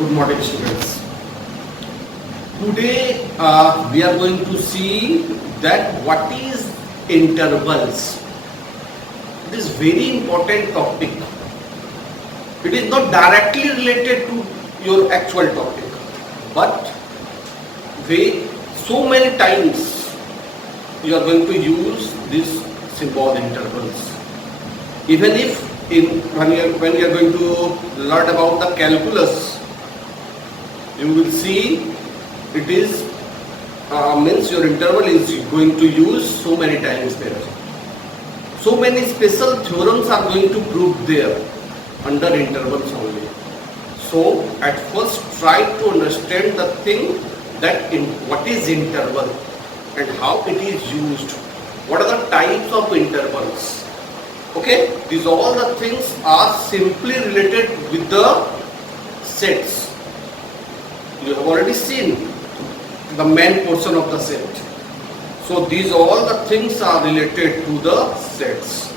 Good morning, students. Today we are going to see that what is intervals. It is very important topic. It is not directly related to your actual topic, but so many times you are going to use this symbol intervals. Even if when you are going to learn about the calculus, you will see it is means your interval is going to use so many times there. So many special theorems are going to prove there under intervals only. So at first try to understand the thing that what is interval and how it is used. What are the types of intervals? Okay, these all the things are simply related with the sets. You have already seen the main portion of the set. So these all the things are related to the sets.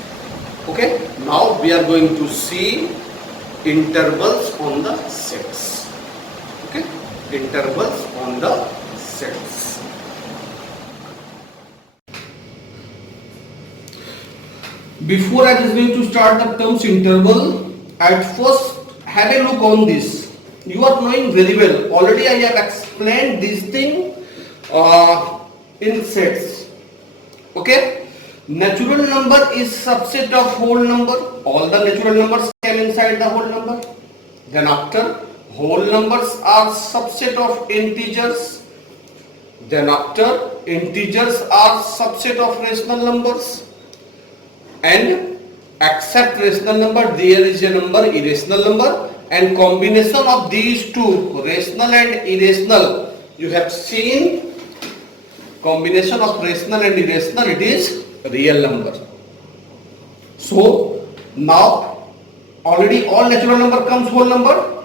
Okay, now we are going to see intervals on the sets. Okay, intervals on the sets. Before I is going to start the terms interval, at first have a look on this. You are knowing very well. Already I have explained this thing in sets. Okay? Natural number is subset of whole number. All the natural numbers come inside the whole number. Then after, whole numbers are subset of integers. Then after, integers are subset of rational numbers. And except rational number, there is a number, irrational number. And combination of these two, rational and irrational, you have seen combination of rational and irrational, it is real number. So now already all natural number comes whole number,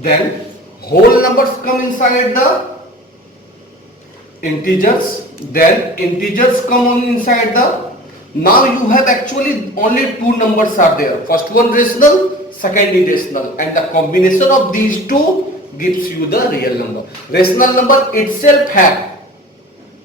then whole numbers come inside the integers, then integers come inside the. Now you have actually only two numbers are there. First one rational, second irrational, and the combination of these two gives you the real number. Rational number itself have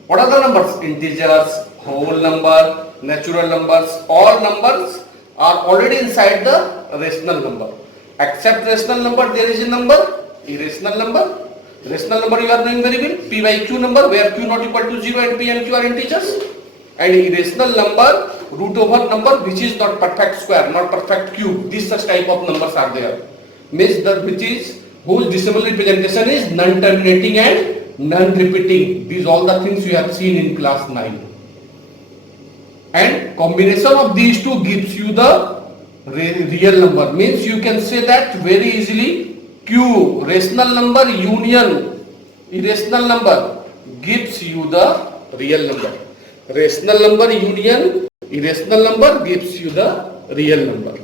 what are the numbers? Integers, whole number, natural numbers. All numbers are already inside the rational number. Except rational number, there is a number, irrational number. Rational number you are knowing very well, p by q number, where q not equal to 0 and p and q are integers. And irrational number, root over number which is not perfect square, not perfect cube. These such type of numbers are there. Means that which is whose decimal representation is non-terminating and non-repeating. These all the things you have seen in class 9. And combination of these two gives you the real number. Means you can say that very easily. Q, rational number union irrational number gives you the real number. Rational number union irrational number gives you the real number.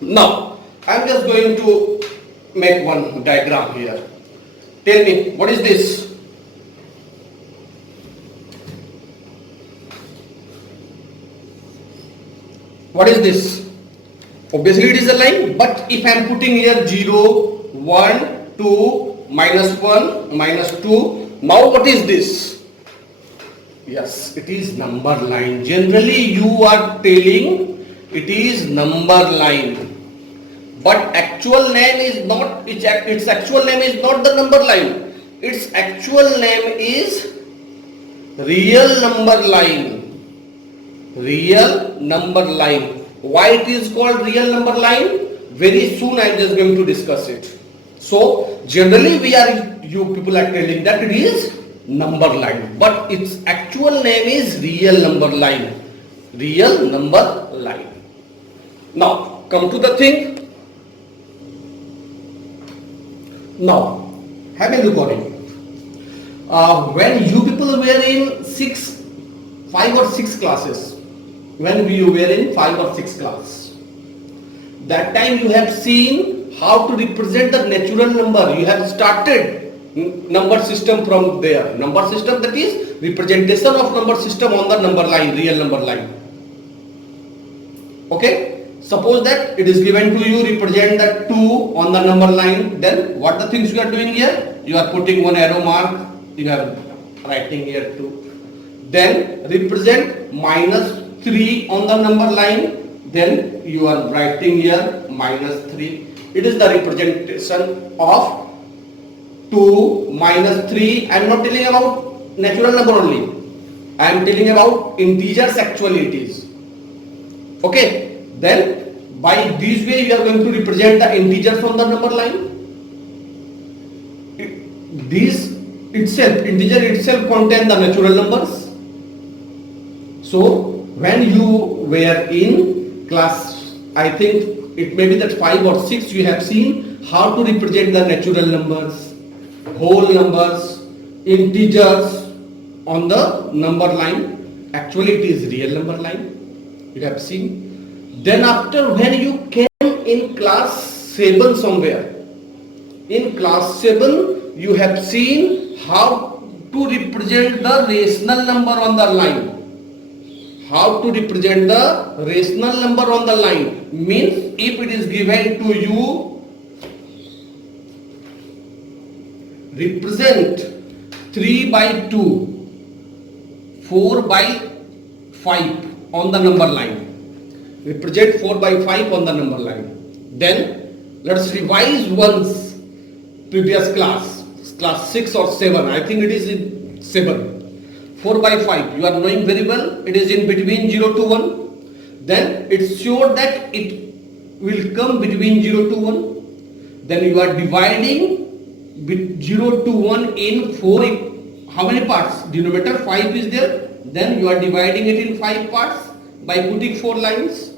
Now I am just going to make one diagram here. Tell me, what is this? What is this? Obviously it is a line, but if I am putting here 0, 1, 2, minus 1, minus 2, now what is this? Yes, it is number line. Generally you are telling it is number line, but actual name is not, its actual name is not the number line. Its actual name is real number line. Real number line. Why it is called real number line? Very soon I am just going to discuss it. So generally you people are telling that it is number line, but its actual name is real number line. Real number line. Now come to the thing. Now have a look on it. When you people were in 5 or 6 classes, when you were in 5 or 6 class, that time you have seen how to represent the natural number. You have started number system from there. Number system, that is representation of number system on the number line, real number line. Okay, suppose that it is given to you, represent that 2 on on the number line. Then what the things you are doing here? You are putting one arrow mark, you are writing here 2. Then represent -3 on the number line, then you are writing here -3. It is the representation of 2 -3. I am not telling about natural number only, I am telling about integers actually it is. Okay, then by this way you are going to represent the integers on the number line. This itself, integer itself contain the natural numbers. So when you were in class, I think it may be that 5 or 6, you have seen how to represent the natural numbers, whole numbers, integers on the number line. Actually it is real number line, you have seen. Then after, when you came in class 7 somewhere, in class 7 you have seen how to represent the rational number on the line. How to represent the rational number on the line means, if it is given to you, represent 3 by 2, 4 by 5 on the number line. Represent 4 by 5 on the number line. Then let's revise once previous class 6 or 7. I think it is in 7. 4 by 5, you are knowing very well, it is in between 0 to 1. Then it's sure that it will come between 0 to 1. Then you are dividing 0 to 1 in 4. How many parts? Denominator 5 is there. Then you are dividing it in 5 parts by putting 4 lines.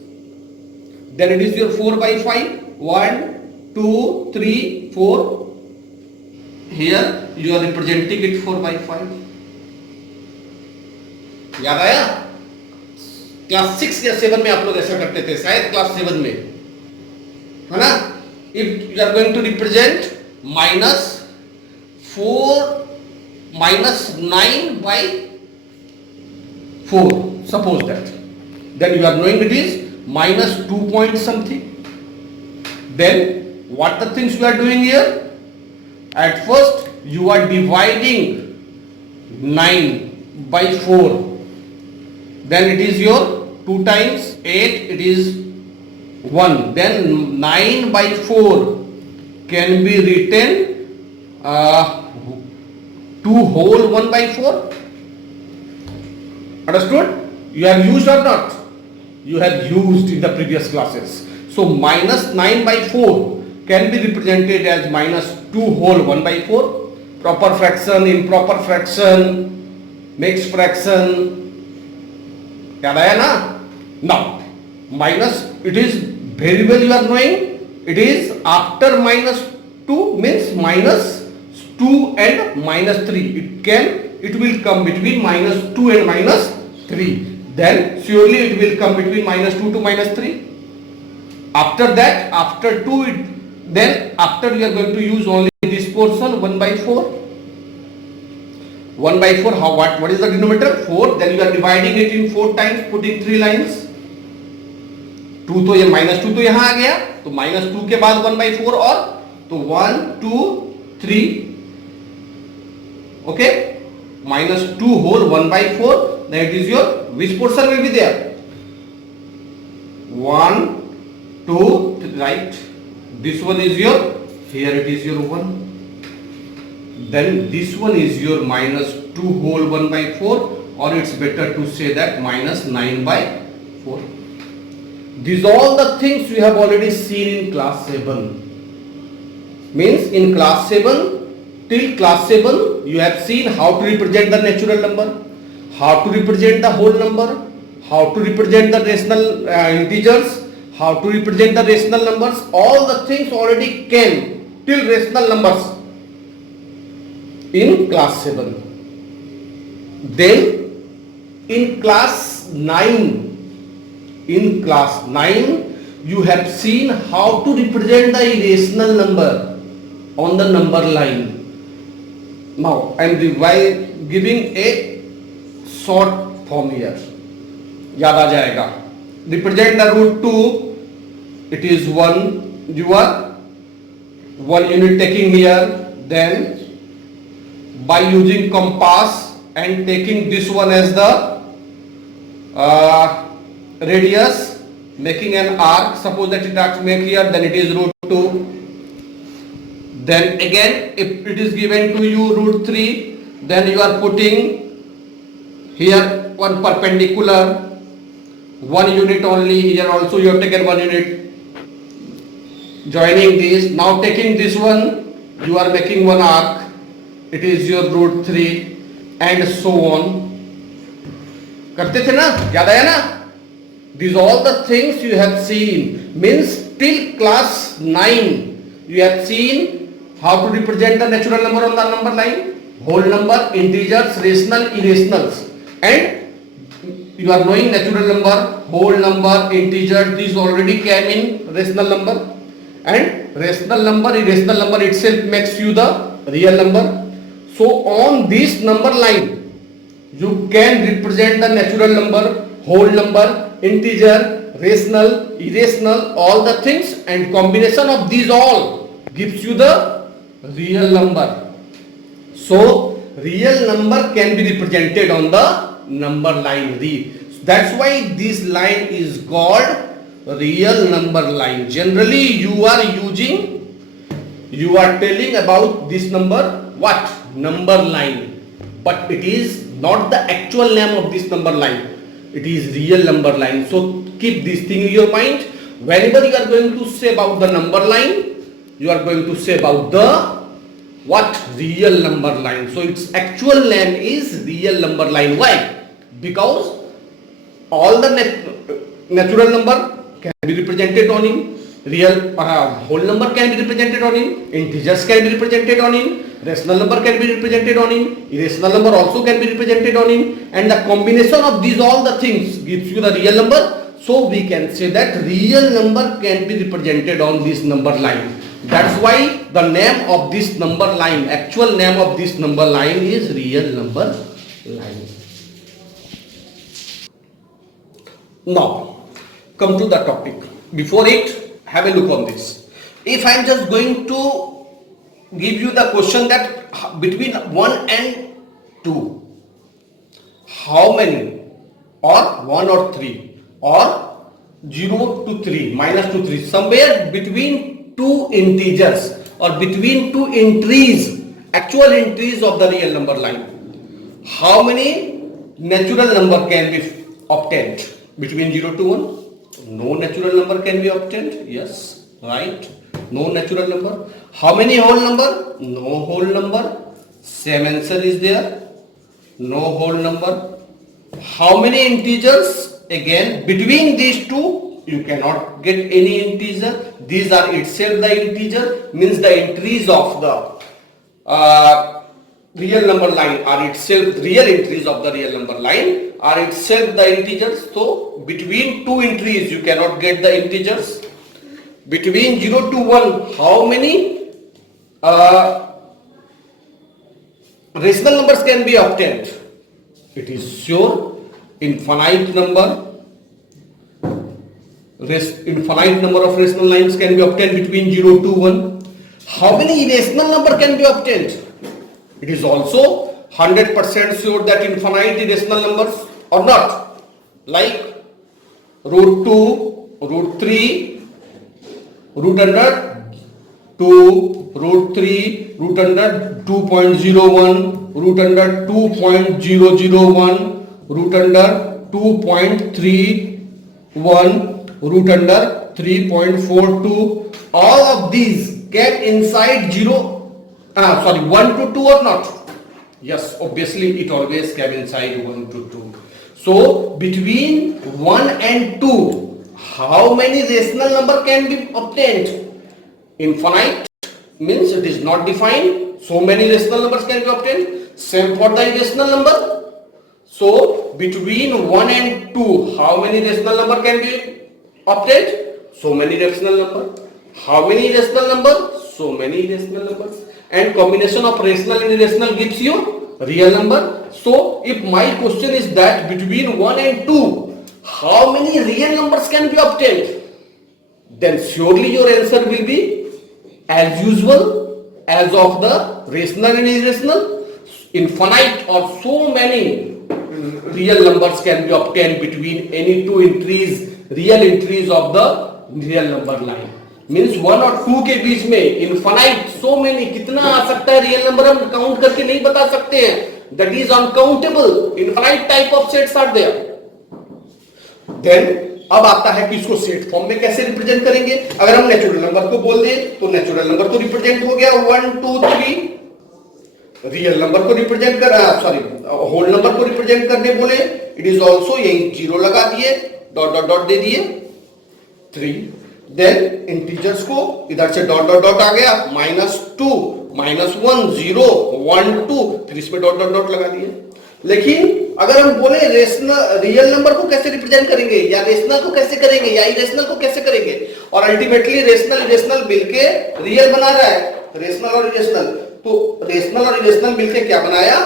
Then it is your 4 by 5. 1, 2, 3, 4. Here you are representing it 4 by 5. याद आया? Class 6 या 7 में आप लोग ऐसा करते थे, शायद क्लास 7 में, है ना? If you are going to represent -9 by 4, suppose that, then you are knowing it is -2 point something. Then what the things you are doing here? At first you are dividing 9 by 4. Then it is your 2 times 8, it is 1. Then 9 by 4 can be written 2 whole 1 by 4. Understood? You have used or not? You have used in the previous classes. So -9 by 4 can be represented as -2 whole 1 by 4. Proper fraction, improper fraction, mixed fraction. याद आया ना? Now minus, it is very well you are knowing, it is after -2 means -2 and -3. It will come between -2 and -3. Then surely it will come between -2 to -3. After that, after 2, then after you are going to use only this portion 1 by 4. 1 by 4, how, what is the denominator? 4. Then you are dividing it in 4 times, putting 3 lines. 2 तो ये -2 तो यहाँ आ गया, तो -2 के बाद 1 by 4 और तो 1, 2, 3. Okay, -2 whole 1 by 4. Then it is your, which portion will be there? 1, 2, right? This one is your, here it is your 1. Then this one is your -2 whole 1 by 4, or it's better to say that -9 by 4. These all the things we have already seen in class 7. Means in class 7, till class 7 you have seen how to represent the natural number, how to represent the whole number, how to represent the rational integers, how to represent the rational numbers. All the things already came till rational numbers in class 7. Then in class 9, you have seen how to represent the irrational number on the number line. Now I am giving a short form here, याद आ जाएगा. Represent the root 2, it is 1. You are one unit taking here, then by using compass and taking this one as the radius, making an arc, suppose that it arcs make here, then it is root 2. Then again, if it is given to you root 3, then you are putting here one perpendicular, one unit only, here also you have taken one unit, joining this, now taking this one, you are making one arc, it is your root 3 and so on. करते थे ना, याद आया ना? These all the things you have seen, means till class 9 you have seen how to represent the natural number on the number line, whole number, integers, rational, irrationals, and you are knowing natural number, whole number, integer, these already came in rational number, and rational number, irrational number itself makes you the real number. So on this number line you can represent the natural number, whole number, integer, rational, irrational, all the things, and combination of these all gives you the real number. So real number can be represented on the number line. That's why this line is called real number line. Generally you are telling about this number, what? Number line. But it is not the actual name of this number line. It is real number line. So keep this thing in your mind. Whenever you are going to say about the number line, you are going to say about the what? Real number line. So its actual name is real number line. Why? Because all the natural number can be represented on him, real whole number can be represented on him, integers can be represented on him, rational number can be represented on him, irrational number also can be represented on him, and the combination of these all the things gives you the real number. So we can say that real number can be represented on this number line. That's why the name of this number line, actual name of this number line is real number line. Now come to the topic. Before it, have a look on this. If I am just going to give you the question that between 1 and 2, how many, or 1 or 3, or 0 to 3, minus to 3, somewhere between two integers or between two entries, actual entries of the real number line, how many natural number can be obtained? Between 0 to 1, no natural number can be obtained. Yes, right, no natural number. How many whole number? No whole number. Same answer is there, no whole number. How many integers? Again, between these two you cannot get any integer. These are itself the integer, means the entries of the real number line are itself, real entries of the real number line are itself the integers. So between two entries you cannot get the integers. Between 0 to 1, how many rational numbers can be obtained? It is sure infinite number. Infinite number of rational lines can be obtained between 0 to 1. How many irrational number can be obtained? It is also 100% sure that infinite irrational numbers or not, like root 2, root 3, root under 2, root 3, root under 2.01, root under 2.001, root under 2.31, root under 3.42. All of these get inside 1 to 2 or not? Yes, obviously it always came inside 1 to 2. So between 1 and 2, how many rational number can be obtained? Infinite means it is not defined. So many rational numbers can be obtained. Same for the irrational number. So between 1 and 2, how many rational number can be obtained? So many rational number. How many rational number? So many rational numbers. And combination of rational and irrational gives you real number. So if my question is that between 1 and 2, how many real numbers can be obtained? Then surely your answer will be as usual, as of the rational and irrational, infinite or so many real numbers can be obtained between any two real entries of the real number line. Means 1 और 2 के बीच में infinite so many, कितना आ सकता है real number हम count करके नहीं बता सकते हैं, that is uncountable, infinite type of sets are there. Then अब आता है कि इसको सेट फॉर्म में कैसे रिप्रेजेंट करेंगे। अगर हम नेचुरल नंबर को बोल दें तो नेचुरल नंबर तो रिप्रेजेंट हो गया 1 2 3, रियल नंबर को रिप्रेजेंट कर होल नंबर को रिप्रेजेंट करने बोले इट इज ऑल्सो, यही जीरो लगा दिए, डॉट डॉट डॉट दे दिए 3। देन इंटीजर्स को इधर से डॉट डॉट डॉट आ गया, -2 -1 0 1 2, फिर इसमें डॉट डॉट डॉट लगा दिए। लेकिन अगर हम बोले रेशनल रियल नंबर को कैसे रिप्रेजेंट करेंगे, या रेशनल को कैसे करेंगे, या इरेशनल को कैसे करेंगे, और अल्टीमेटली रेशनल इरेशनल मिलके रियल बना रहा है, रेशनल और इरेशनल, तो रेशनल और इरेशनल मिलके क्या बनाया,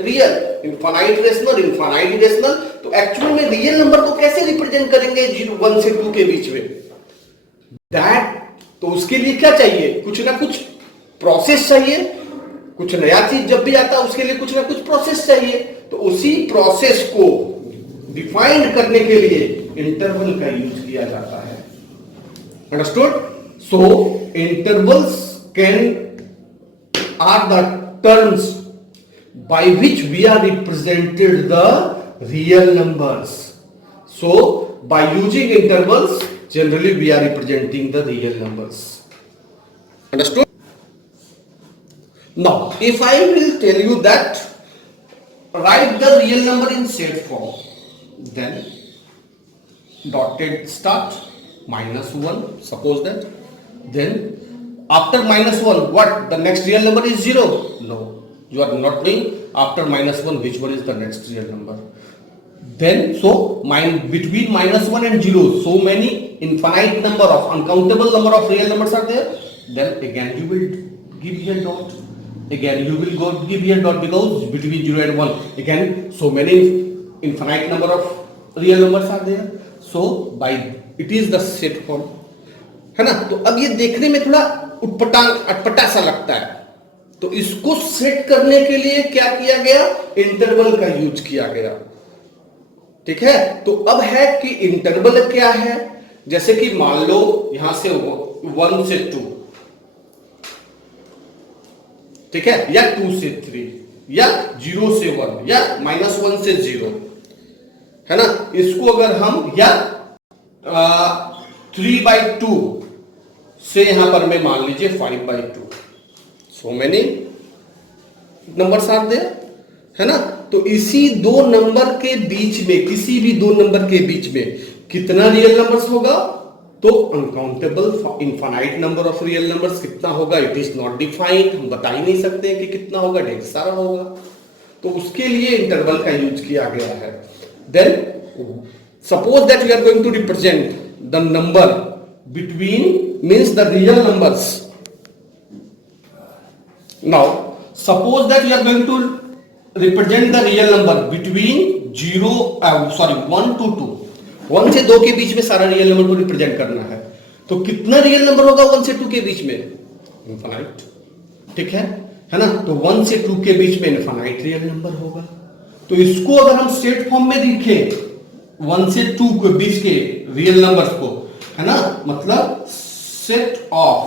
real, infinite rational infinite irrational. तो एक्चुअल में रियल नंबर को कैसे रिप्रेजेंट करेंगे 1 से 2 के बीच में, दैट तो उसके लिए क्या चाहिए, कुछ ना कुछ प्रोसेस चाहिए, कुछ नया चीज जब भी आता है उसके लिए कुछ ना कुछ प्रोसेस चाहिए। तो उसी प्रोसेस को डिफाइन करने के लिए इंटरवल का यूज किया जाता है। Understood? So intervals are the terms by which we are represented the real numbers. So by using intervals generally we are representing the real numbers. Understood? Now if I will tell you that write the real number in set form, then dotted start -1, suppose that, then after -1 what, the next real number is 0? No, you are not doing after -1 which one is the next real number. Then so between -1 and 0 so many infinite number of uncountable number of real numbers are there. Then again you will give here dot, again you will go give here dot, because between 0 and 1 again so many infinite number of real numbers are there. So by it is the set form, है ना। तो अब ये देखने में थोड़ा अटपटा सा लगता है, तो इसको सेट करने के लिए क्या किया गया, इंटरवल का यूज किया गया। ठीक है, तो अब है कि इंटरवल क्या है, जैसे कि मान लो यहां से 1 से 2, ठीक है, या 2 से 3, या 0 से 1, या -1 से 0, है ना। इसको अगर हम या 3/2 से यहां पर मैं मान लीजिए 5/2, so many numbers are there, है ना। तो इसी दो नंबर के बीच में, किसी भी दो नंबर के बीच में कितना रियल नंबर्स होगा, तो uncountable infinite number of real numbers कितना होगा, इट इज नॉट डिफाइंड, हम बता ही नहीं सकते कि कितना होगा, ढेर सारा होगा। तो उसके लिए इंटरवल का यूज किया गया है। Then suppose that we are going to represent the number between, means the real numbers. Now suppose that we are going to represent the real number between 1 to 2, 1 से 2 के बीच में सारा रियल नंबर को represent करना है। तो कितना real number होगा 1 से 2 के बीच में, इनफाइनाइट, ठीक है ना। तो 1 से 2 के बीच में इनफाइनाइट रियल नंबर होगा। तो इसको अगर हम सेट फॉर्म में लिखें 1 से 2 के बीच के रियल नंबर्स को, है ना, मतलब set of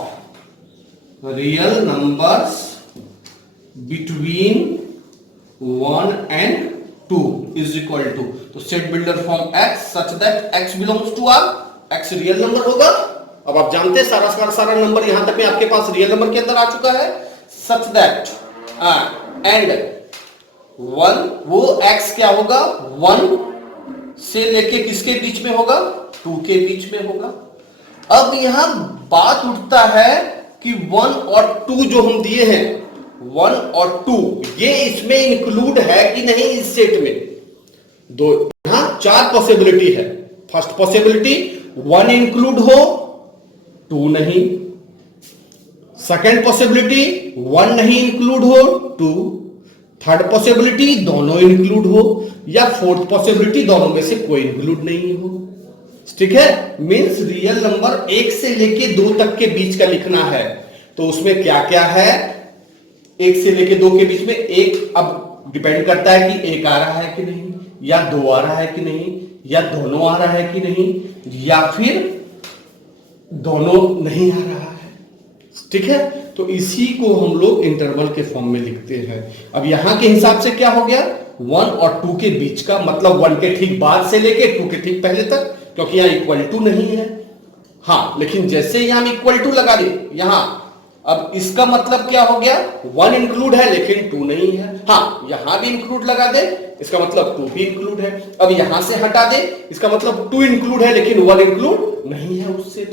real numbers between 1 and 2 is equal to, तो set builder form x such that x belongs to R, x real number होगा। अब आप जानते हैं सारा नंबर यहां तक में आपके पास रियल नंबर के अंदर आ चुका है, such that and 1, वो x क्या होगा, 1 से लेके किसके बीच में होगा, 2 के बीच में होगा। अब यहां बात उठता है कि 1 और 2 जो हम दिए हैं, 1 और 2 ये इसमें इंक्लूड है कि नहीं इस सेट में। दो यहां 4 पॉसिबिलिटी है। फर्स्ट पॉसिबिलिटी 1 इंक्लूड हो 2 नहीं, सेकेंड पॉसिबिलिटी 1 नहीं इंक्लूड हो 2, थर्ड पॉसिबिलिटी दोनों इंक्लूड हो, या फोर्थ पॉसिबिलिटी दोनों में से कोई इंक्लूड नहीं हो। ठीक है, मींस रियल नंबर 1 से लेके 2 तक के बीच का लिखना है, तो उसमें क्या क्या है, एक से लेके दो के बीच में, एक अब डिपेंड करता है कि एक आ रहा है कि नहीं, या दो आ रहा है कि नहीं, या दोनों आ रहा है कि नहीं, या फिर दोनों नहीं आ रहा है। ठीक है, तो इसी को हम लोग इंटरवल के फॉर्म में लिखते हैं। अब यहां के हिसाब से क्या हो गया, 1 और 2 के बीच का, मतलब 1 के ठीक बाद से लेके 2 के ठीक पहले तक, क्योंकि यहां इक्वल टू नहीं है। हाँ, लेकिन जैसे ही हम इक्वल टू लगा दे यहां, अब इसका मतलब क्या हो गया, 1 इंक्लूड है लेकिन 2 नहीं है। हाँ, यहां भी इंक्लूड लगा दे, इसका मतलब 2 भी इंक्लूड है। अब यहां से हटा दे, इसका मतलब 2 इंक्लूड है लेकिन 1 इंक्लूड नहीं है उससे।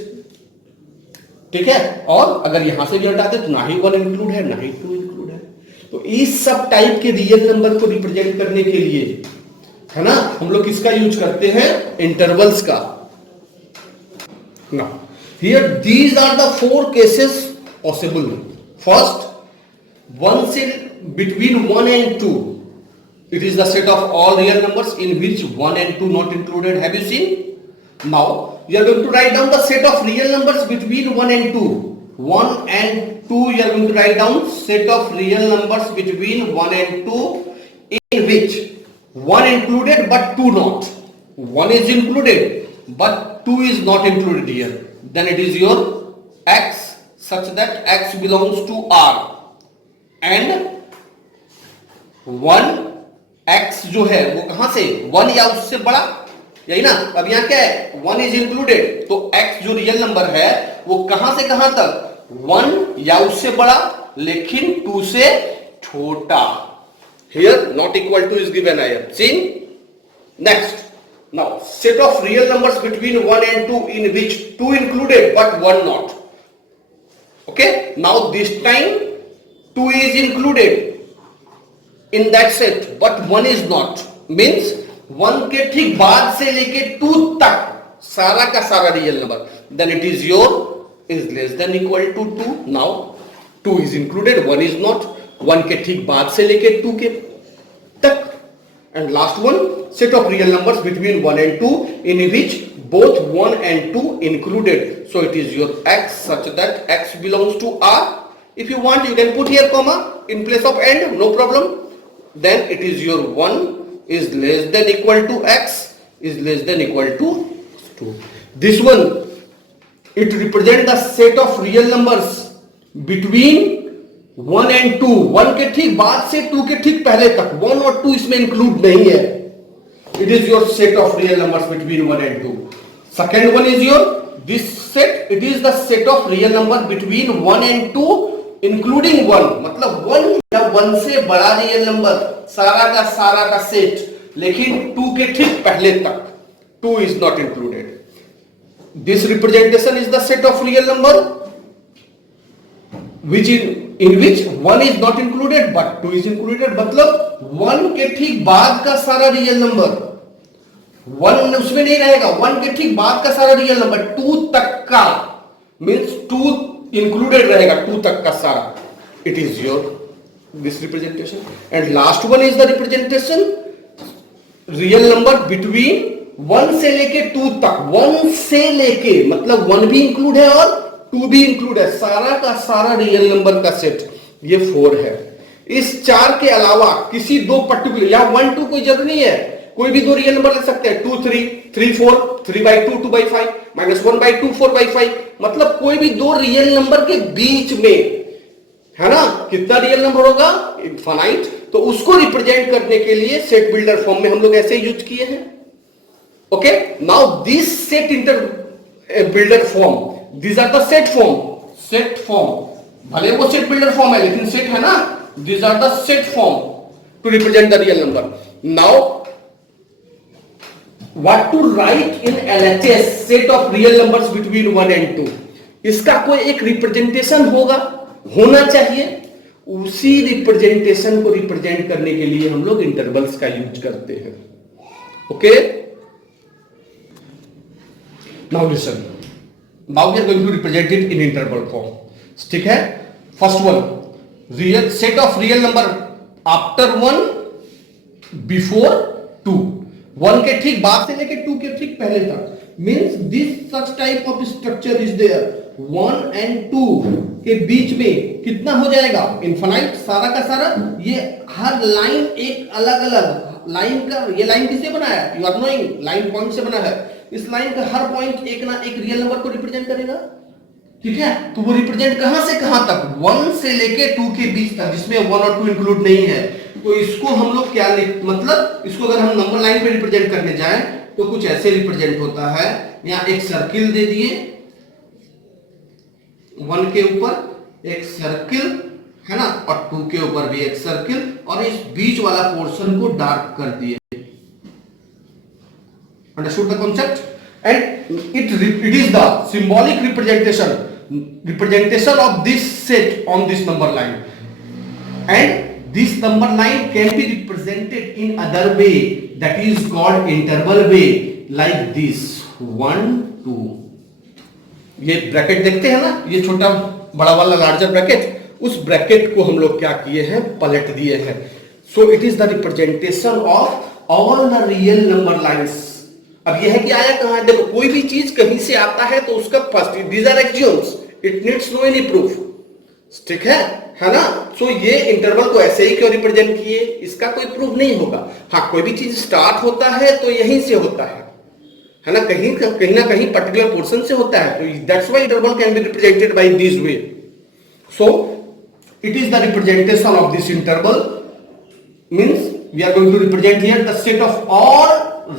ठीक है, और अगर यहां से भी हटा दे तो ना ही 1 इंक्लूड है ना ही 2 इंक्लूड है। तो इस सब टाइप के रियल नंबर को रिप्रेजेंट करने के लिए, है ना, हम लोग किसका यूज करते हैं, इंटरवल्स का। Now, here these are the 4 cases possible. First, one cell between 1 and 2. It is the set of all real numbers in which 1 and 2 not included. Have you seen? Now, you are going to write down the set of real numbers between 1 and 2. 1 and 2, you are going to write down set of real numbers between 1 and 2 in which 1 included but 2 not. 1 is included but 2 is not included here. Then it is your x such that x belongs to R. And 1 x जो है वो कहां से, 1 या उससे बड़ा, यही ना। अब यहां क्या है, 1 इज इंक्लूडेड, तो x जो रियल नंबर है वो कहां से कहां तक, 1 या उससे बड़ा लेकिन 2 से छोटा। Here not equal to is given. I have seen. Next, now set of real numbers between 1 and 2 in which 2 included but 1 not. Okay, now this time 2 is included in that set but 1 is not, means 1 के ठीक बाद से लेके 2 तक सारा का सारा real number, then it is your is less than equal to 2. Now 2 is included, 1 is not. 1 के ठीक बाद से लेके 2 के तक। And last one, set of real numbers between 1 and 2 in which both 1 and 2 included. So it is your x such that x belongs to R. If you want, you can put here comma in place of and, no problem. Then it is your 1 is less than equal to x is less than equal to 2. This one, it represents the set of real numbers between 1 and 2. 1 के ठीक बाद से 2 के ठीक पहले तक, 1 और 2 इसमें इंक्लूड नहीं है। It is your set of real numbers between 1 and 2. Second one is your this set. It is the set of real number between 1 and 2 including 1. मतलब 1 या 1 से बड़ा रियल नंबर, सारा का सेट, लेकिन 2 के ठीक पहले तक 2 is not included. This representation is the set of real number which in which 1 is not included but 2 is included. मतलब 1 के ठीक बाद का सारा रियल नंबर, 1 उसमें नहीं रहेगा, 1 के ठीक बाद का सारा रियल नंबर 2 तक का, मींस 2 इंक्लूडेड रहेगा, 2 तक का सारा। It is your this representation. And last one is the representation real number between 1 से लेके 2 तक। 1 से लेके मतलब 1 भी इंक्लूड है और 2 भी इंक्लूड है, सारा का सारा रियल नंबर का सेट ये 4 है। इस 4 के अलावा किसी दो पर्टिकुलर, या 1 2 कोई जरूरी नहीं है, कोई भी दो रियल नंबर ले सकते हैं, 2 3 3 4, 3/2 2/5, -1/2 4/5, मतलब कोई भी दो रियल नंबर के बीच में, है ना। कितना रियल नंबर होगा, इनफाइनाइट। तो उसको रिप्रेजेंट करने के लिए सेट बिल्डर फॉर्म में हम लोग ऐसे यूज किए हैं। Okay, now this set inter builder form, these are the set form, भले वो सेट बिल्डर फॉर्म है लेकिन सेट है ना। these are the set form to represent the real number. Now what to write in LHS, set of real numbers between 1 and 2, इसका कोई एक representation होना चाहिए। उसी रिप्रेजेंटेशन को रिप्रेजेंट करने के लिए हम लोग इंटरवल्स का यूज करते हैं। Okay, now listen, now we are going to represent it in interval form. ठीक है, first one, real set of real number after 1 before 2, 1 के ठीक बाद से लेके 2 के ठीक पहले तक, means this such type of structure is there. 1 and 2 के बीच में कितना हो जाएगा? इनफाइनाइट सारा का सारा। ये हर लाइन एक अलग अलग लाइन का, ये लाइन किससे बना है? You are knowing, line point से बना है। इस लाइन का हर पॉइंट एक ना एक रियल नंबर को रिप्रेजेंट करेगा, ठीक है? तो वो रिप्रेजेंट कहां से कहां तक? 1 से लेके 2 के बीच तक, जिसमें 1 और 2 इंक्लूड नहीं है। तो इसको हम लोग क्या मतलब इसको अगर हम नंबर लाइन पे रिप्रेजेंट करने जाएं तो कुछ ऐसे रिप्रेजेंट होता है। यहां एक सर्किल दे दिए 1 के ऊपर एक सर्किल है ना, और 2 के ऊपर भी एक सर्किल, और इस बीच वाला पोर्शन को डार्क कर दिए। Understood the concept? And it is the symbolic representation of this set on this number line, and this number line can be represented in other way, that is called interval way, like this 1 2। ये bracket देखते हैं ना, ये छोटा बड़ा वाला larger bracket, उस bracket को हम लोग क्या किए हैं? पलट दिए हैं। सो it is the representation of all the real number lines. अब यह है कि आया कहां है? देखो, कोई भी चीज कहीं से आता है तो उसका first, these are axioms, it needs no any proof, ठीक है ना? सो ये इंटरवल को ऐसे ही क्यों रिप्रेजेंट किए? इसका कोई प्रूफ नहीं होगा। हाँ, कोई भी चीज स्टार्ट होता है तो यहीं से होता है ना, कहीं ना कहीं पर्टिकुलर पोर्शन से होता है। तो that's why interval can be represented by this way. So it is the representation of this interval, means we are going to represent here the set of all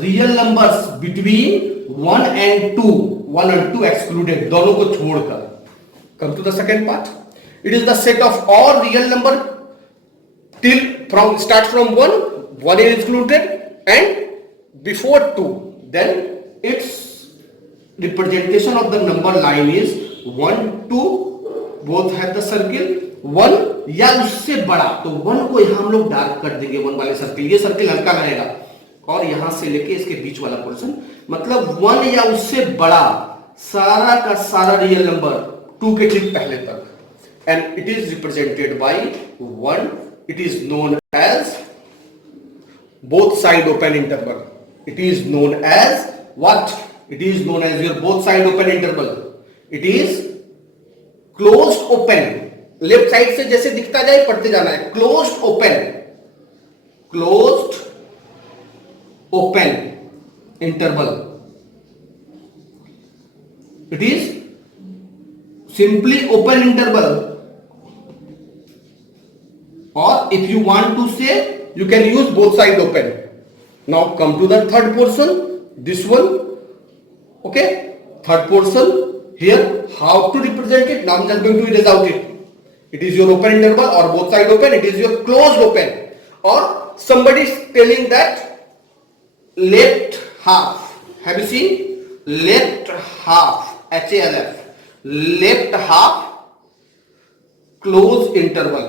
real numbers between 1 and 2, 1 and 2 excluded, दोनों को छोड़कर। Come to the second part. It is the set of all real number till start from 1 is included, and before 2. Then its representation of the number line is 1 2, both have the circle 1 या उससे बड़ा, तो 1 को यहां हम लोग dark कर देंगे, 1 वाले सर्किल, ये सर्किल हल्का रहेगा, और यहां से लेके इसके बीच वाला पोर्शन, मतलब 1 या उससे बड़ा सारा का सारा रियल नंबर 2 के ठीक पहले तक, and it is represented by 1. It is known as both side open interval. It is known as what? It is known as your both side open interval. It is closed open. Left side से जैसे दिखता जाए पढ़ते जाना है। closed open interval. It is simply open interval, or if you want to say, you can use both side open. Now come to the third portion, this one, okay? Third portion here, how to represent it? Now I'm just going to erase out it. It is your open interval or both side open. It is your closed open. Or somebody is telling that left half. Have you seen left half? HALF. Left half closed interval.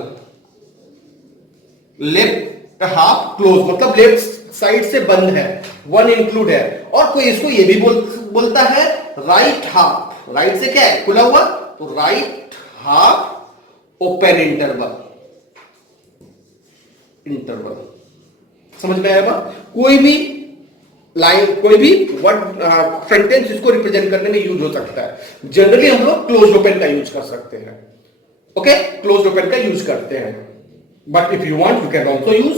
Left half close मतलब left side से बंद है, 1 include है। और कोई इसको ये भी बोलता है राइट हाफ, राइट से क्या है? खुला हुआ, तो राइट हाफ ओपन इंटरवल। समझ में आया? कोई भी लाइन, कोई भी वर्ड सेंटेंस इसको रिप्रेजेंट करने में यूज हो सकता है। जनरली हम लोग क्लोज ओपन का यूज कर सकते हैं, ओके? क्लोज ओपन का यूज करते हैं, but if you want you can also use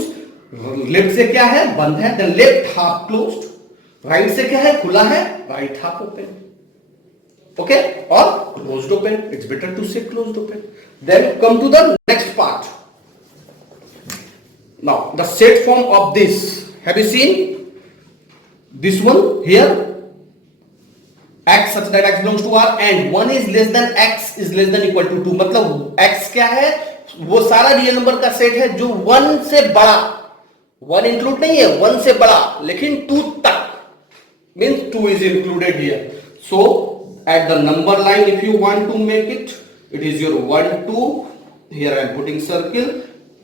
left से क्या है? बंद है, then left half closed, right से क्या है? खुला है, राइट हाफ ओपन, ओके? और closed open, it's better to say closed open. Then come to the next part. Now the set form of this, have you seen this one here? X such that x belongs to R and 1 is less than x is less than equal to 2, मतलब x क्या है? वो सारा real number का set है जो 1 से बड़ा, 1 इंक्लूड नहीं है, 1 से बड़ा, लेकिन 2 तक, means 2 is included here. So at the number line, if you want to make it, it is your 1 2, here I am putting circle,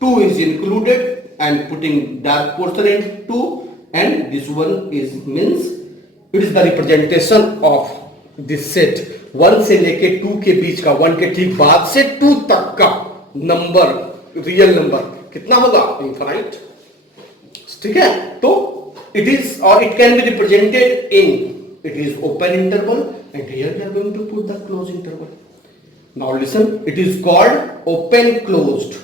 2 is included, I am putting dark portion in 2, and this one is means it is the representation of this set 1 से लेके 2 के बीच का, 1 के ठीक बाद से 2 तक का नंबर, रियल नंबर कितना होगा? इनफाइनाइट, ठीक है? तो इट इज और it can be represented in it is open interval, and here we are going to put the close interval. Now listen, it is called open closed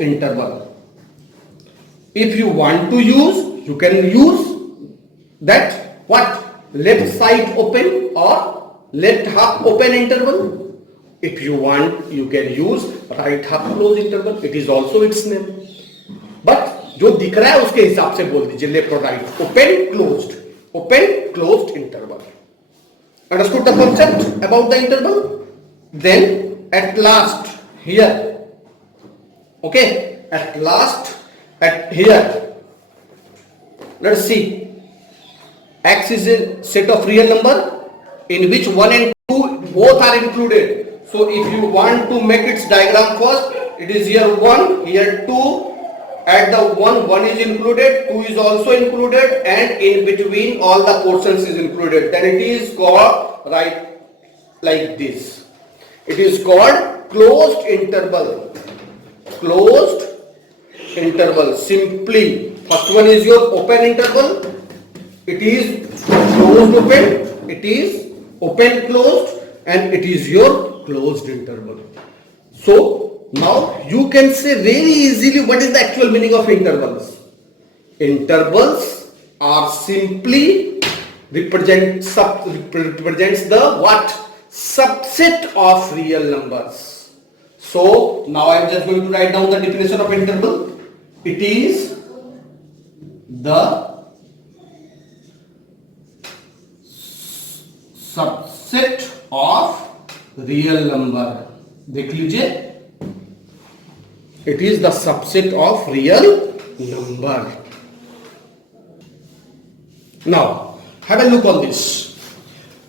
interval. If you want to use, you can use that what? Left side open or left half open interval. If you want, you can use right half close interval. It is also its name. But जो दिख रहा है उसके हिसाब से बोल दीजिए left और right. Open closed interval. Understood the concept about the interval? Then at last here, okay, at last at here, let's see, x is a set of real number in which 1 and 2 both are included. So if you want to make its diagram first, it is here 1, here 2, at the 1 is included, 2 is also included, and in between all the portions is included. Then it is called right like this. It is called closed interval. Closed interval. Simply, first one is your open interval. It is closed open. It is open closed, and it is your closed interval. So now you can say very easily what is the actual meaning of intervals. Intervals are simply represents the what? Subset of real numbers. So now I am just going to write down the definition of interval. It is the subset of real number. देख लीजिए, it is the subset of real number. Now have a look on this.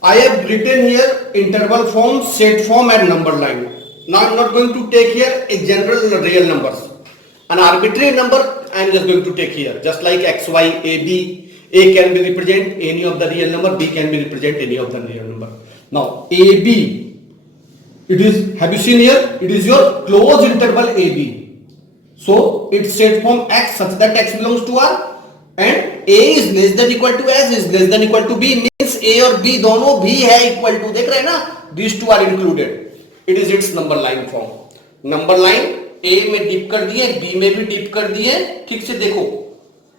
I have written here interval form, set form and number line. Now I am not going to take here a general real numbers. An arbitrary number I am just going to take here, just like x, y, a, b. A can be represent any of the real number, b can be represent any of the real number. Now a, b, it is, have you seen here? It is your closed interval a, b. So its set form x such that x belongs to R and a is less than equal to s is less than equal to b, means a और b दोनों भी है equal to, देख रहे हैं ना, these two are included. It is its number line form. Number line a में dip कर दिए, b में भी डिप कर दिए, ठीक से देखो,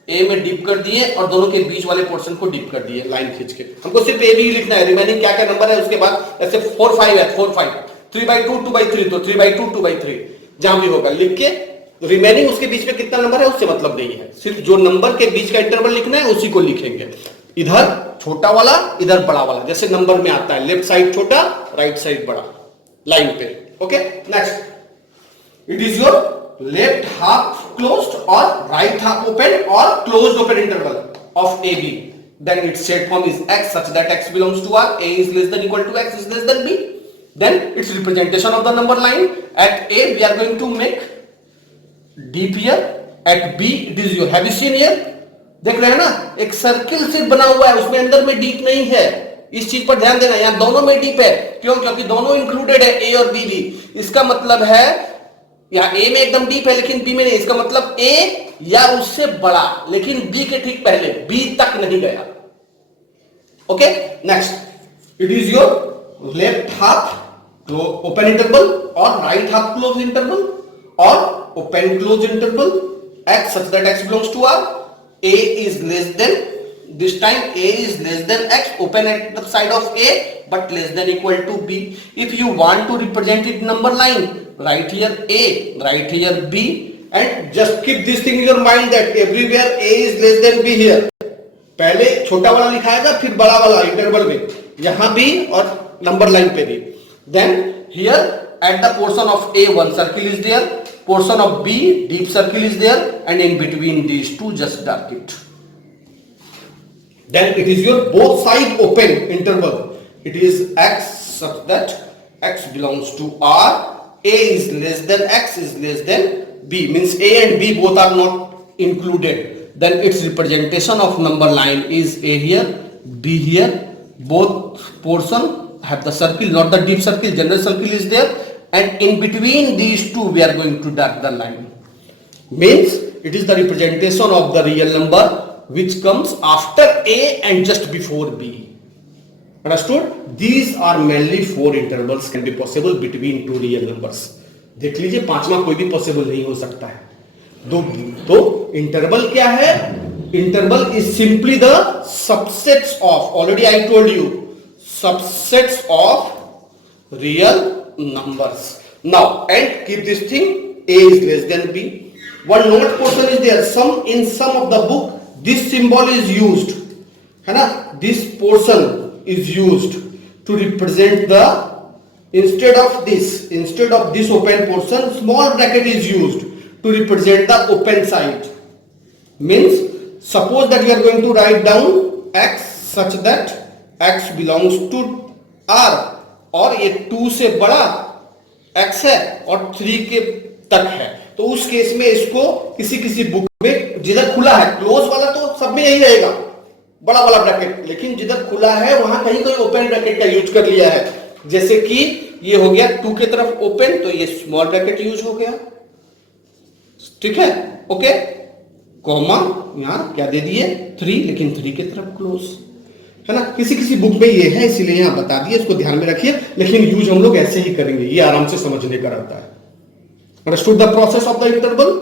a में डिप कर दिए और दोनों के बीच वाले पोर्शन को डिप कर दिए लाइन खींच के. हमको सिर्फ a भी लिखना है, रिमेनिंग क्या क्या नंबर है उसके बाद ऐसे 4 5 है, 4 5 3/2 2/3, तो 3/2 2/3 जहां भी होगा लिख के, रिमेनिंग उसके बीच में कितना नंबर है उससे मतलब नहीं है, सिर्फ जो नंबर के बीच का इंटरवल लिखना है उसी को लिखेंगे. इधर छोटा वाला, इधर बड़ा वाला, जैसे नंबर में आता है, लेफ्ट साइड छोटा, राइट साइड बड़ा, लाइन पे. Okay, next, it is your left half closed और राइट हाफ ओपन और closed open interval of A B. Then its set form is x such that x belongs to R, a is less than equal to x is less than b. Then its representation of the number line, at a we are going to make deep here, at b it is your, have you seen here, देख रहे हैं ना, एक circle सिर्फ बना हुआ है, उसमें अंदर में डीप नहीं है. इस चीज पर ध्यान देना, यहाँ दोनों में डीप है. क्यों? क्योंकि दोनों इंक्लूडेड है, a और b भी. इसका मतलब है यहाँ a में एकदम डीप है लेकिन b में नहीं. इसका मतलब a या उससे बड़ा लेकिन b के ठीक पहले, b तक नहीं गया. Okay, next, it is your left half open interval और राइट हाफ क्लोज इंटरवल और open close interval x such that x belongs to R, a is less than, this time a is less than x, open at the side of a but less than equal to b. If you want to represent it number line, write here a, write here b, and just keep this thing in your mind that everywhere a is less than b here. पहले छोटा वाला लिखाएगा फिर बड़ा वाला interval में, यहां भी और नंबर लाइन पे भी. Then here at the portion of a one circle is there, portion of b deep circle is there, and in between these two just dark it. Then it is your both side open interval. It is x such that x belongs to R, a is less than x is less than b, means a and b both are not included. Then its representation of number line is a here, b here, both portion have the circle, not the deep circle, general circle is there, and in between these two we are going to dark the line. Means it is the representation of the real number which comes after A and just before B. Understood? These are mainly four intervals can be possible between two real numbers. देख लीजिए पांचवा कोई भी possible नहीं हो सकता है. तो इंटरवल क्या है? Interval is simply the subsets of, already I told you, subsets of real numbers. Now and keep this thing, A is less than B. One note portion is there. In some of the book this symbol is used, है ना? This portion is used to represent the, instead of this open portion, small bracket is used to represent the open side. Means suppose that we are going to write down x such that x belongs to R, और ये 2 से बड़ा x है और 3 के तक है, तो उस केस में इसको किसी बुक में जिधर खुला है, क्लोज वाला तो सब में यही रहेगा बड़ा वाला ब्रैकेट, लेकिन जिधर खुला है वहां कहीं कोई ओपन ब्रैकेट का यूज कर लिया है. जैसे कि ये हो गया 2 की तरफ ओपन, तो ये स्मॉल ब्रैकेट यूज हो गया. ठीक है, ओके. कॉमा यहां क्या दे दिए 3, लेकिन 3 की तरफ क्लोज, है ना? किसी बुक में ये है इसीलिए यहां बता दिए, इसको ध्यान में रखिए, लेकिन यूज हम लोग ऐसे ही करेंगे, ये आराम से समझने का रहता है. Understood the process of the interval?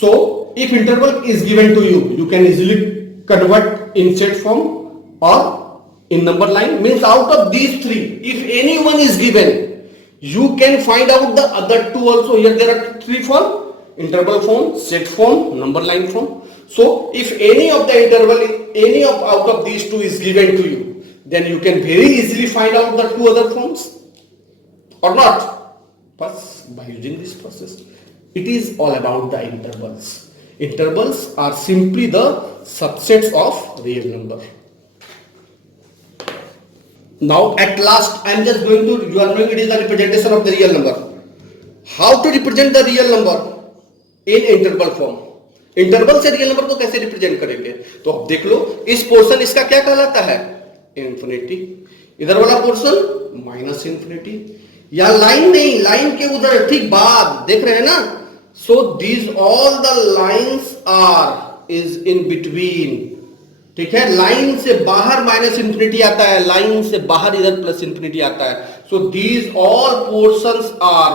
So if interval is given to you, you can easily convert in set form or in number line. Means out of these three, if any one is given, you can find out the other two also. Here there are three form: interval form, set form, number line form. So if any of the interval, out of these two is given to you, then you can very easily find out the two other forms or not. But by using this process, it is all about the intervals. Intervals are simply the subsets of real number. Now at last I am just going to, you are knowing it is the representation of the real number. How to represent the real number in interval form? Interval से real number को कैसे represent करेंगे? तो अब देख लो, इस portion इसका क्या कहलाता है? इंफिनिटी. इधर वाला पोर्शन माइनस इंफिनिटी. या लाइन नहीं, लाइन के उधर ठीक बाद देख रहे हैं ना? So these all the lines are is in between. ठीक है, लाइन से बाहर माइनस इंफिनिटी आता है, लाइन से बाहर इधर प्लस इंफिनिटी आता है. So these all portions are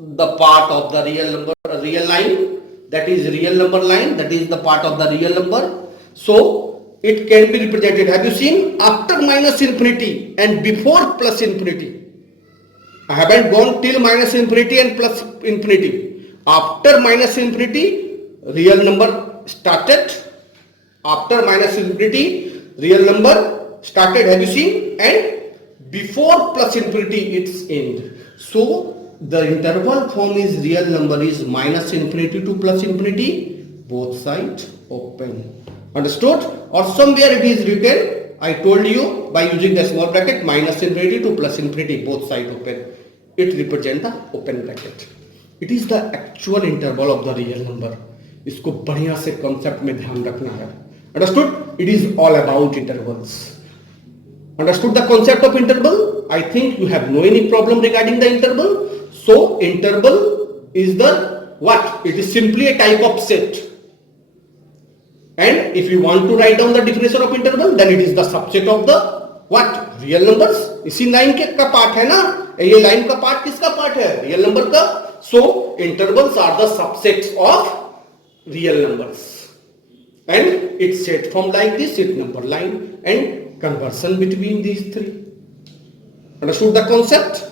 the part of the real number, real line, that is real number line, that is the part of the real number. So it can be represented. Have you seen after minus infinity and before plus infinity? I haven't gone till minus infinity and plus infinity. After minus infinity real number started, after minus infinity real number started, have you seen? And before plus infinity its end. So the interval form is real number is minus infinity to plus infinity, both sides open. Understood? Or somewhere it is written, I told you, by using the small bracket, minus infinity to plus infinity, both sides open. It represents the open bracket. It is the actual interval of the real number. इसको बढ़िया से concept में ध्यान रखना है. Understood? It is all about intervals. Understood the concept of interval? I think you have no any problem regarding the interval. So interval is the what? It is simply a type of set. And if you want to write down the definition of interval, then it is the subset of the what? Real numbers. इसी line के का part है ना? ये line का part किसका part है? Real number का. So intervals are the subsets of real numbers. And it's set form like this, it number line and conversion between these three. Understood the concept?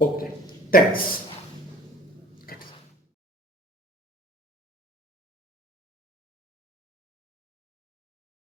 Okay, thanks.